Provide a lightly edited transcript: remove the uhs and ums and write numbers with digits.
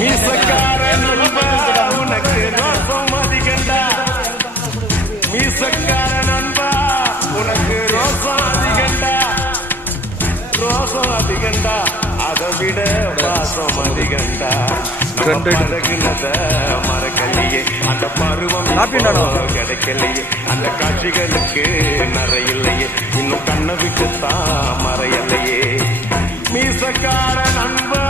மீசக்கார நண்பா உனக்கு ரோசம் அதிகண்டா. மீசக்கார நண்பா உனக்கு ரோசம் அதிகண்டா. ரோசம் அதிகண்டா அதை விட பாசம் அதிகண்டா. பழகுனத மறக்கலையே அந்த பருவம் கிடைக்கலையே. அந்த காட்சிகளுக்கு நிறையில்லையே. இன்னும் கண்ணை விட்டுத்தான் மறையலையே. மீசக்கார நண்பா